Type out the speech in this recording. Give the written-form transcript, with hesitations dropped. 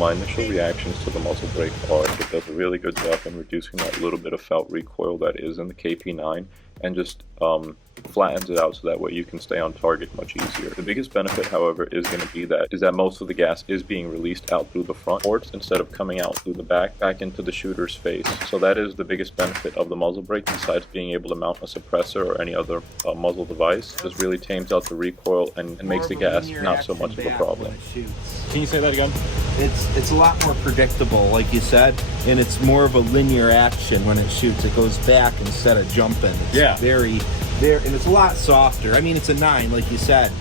my initial reactions to the muzzle brake are it does a really good job in reducing that little bit of felt recoil that is in the KP9 and just flattens it out so that way you can stay on target much easier. The biggest benefit, however, is going to be that most of the gas is being released out through the front ports instead of coming out through the back into the shooter's face. So that is the biggest benefit of the muzzle brake, besides being able to mount a suppressor or any other muzzle device. This really tames out the recoil and makes the gas not so much of a problem. Can you say that again? It's a lot more predictable, like you said, and it's more of a linear action when it shoots. It goes back instead of jumping. It's very, and it's a lot softer. I mean, it's a 9, like you said.